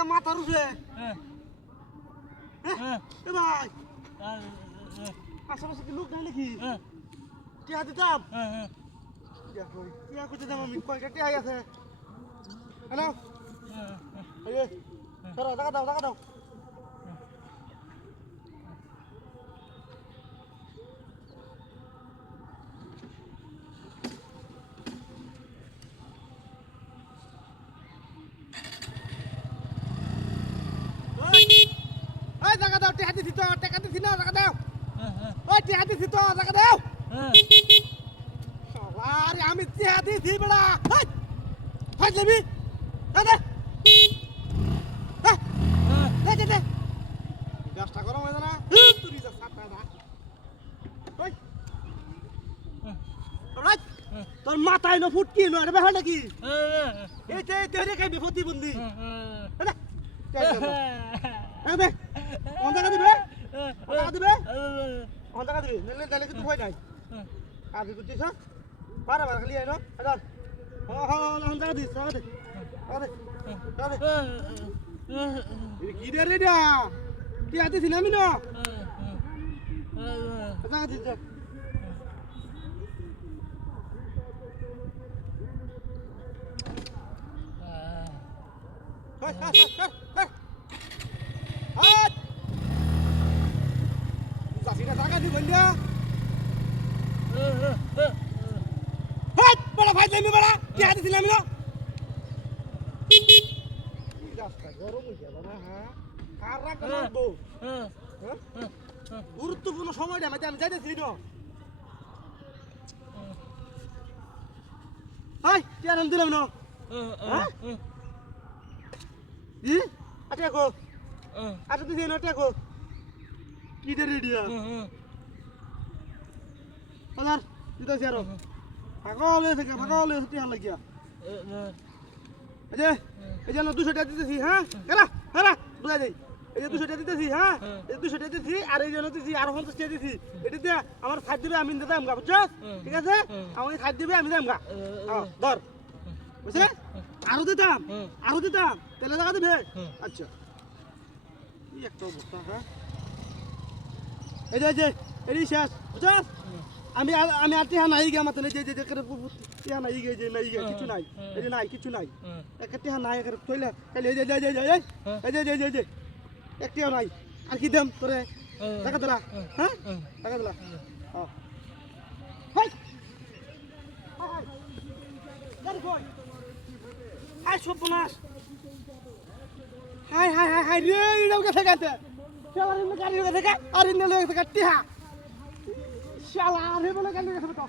জায়গা মাথার উপরে এ ভাই আশেপাশে কি লোক নাই নাকি টিয়া দিতাম দেখো টিয়া করতে দাম আমি কয়টা টিয়া আছে হ্যালো এই সরো টাকা দাও ওই টাকা দাও টিয়া দিছি তো টাকা দিছি না টাকা দাও ওই টিয়া দিছি তো টাকা দাও আরে আমি টিয়া দিছি বড়া হাই যাবি দাদা দে গাছটা গরম হয়ে না তুই যা সাপটা না ওই অলরাইট তোর মাথায় না ফুটকি না রে বেহা নাকি এই তেরে কাই বিপত্তি বন্দি দাদা বে কোন টাকা দিবে নালে কিন্তু ভয় নাই আর কি করছিস বারে খালি আইনো আদার হন টাকা দিস টাকা দে কি রে রে কি আতে ছিলাম না টাকা this Zasina taka di benda. Hei, bala fight lagi bala. Dia hati sini amilo. Gas ka গরম হয়ে গেল না হ্যাঁ কারা করব হ্যাঁ গুরুত্বপূর্ণ সময়টা আমি যাইতেছি না হাই কি আনন্দ দিলাম না হ্যাঁ ই আটা কো আটা দিছি না আটা কো কি দে রেডিয়া আলার দিতে যারো পাগল হয়ে টিয়া লাগিয়া এই যে 200 টাকা দিতেছি হ্যাঁ হেলা বুঝাই দেই এই যে 200 টাকা দিতেছি হ্যাঁ এই 200 টাকা দিতেছি আর এই জন্য দিতেছি আর 50 টাকা দিতেছি এটা দিয়ে আমার খাদ দিবে আমি দিতে আমগা বুঝছস ঠিক আছে আমাকে খাদ দিবে আমি আমগা ধর বুঝছে আরো দিতাম তেলে টাকা দিবে আচ্ছা এই একটা অবস্থা হ্যাঁ এই যে এই শেষ বুঝছস আমি আর টিহা নাই গে আমার তেলে যে করে টিহা নাই গে যে নাই গে কিছু নাই এই যে নাই কিছু নাই একটা টিহা নাই করে কইলে কালি এই যে একটিও নাই আর কি দাম তোরে টাকা দিলা হ্যাঁ টাকা দিলা হ্যাঁ হাই গাড়ি কই হাই সপনাস হাই রে এটাও কাছে গাতে শালা রে গাড়ি কাছে গা আর ইন্নে লগে কাটিহা শালা রে বলে গাড়ি কাছে তো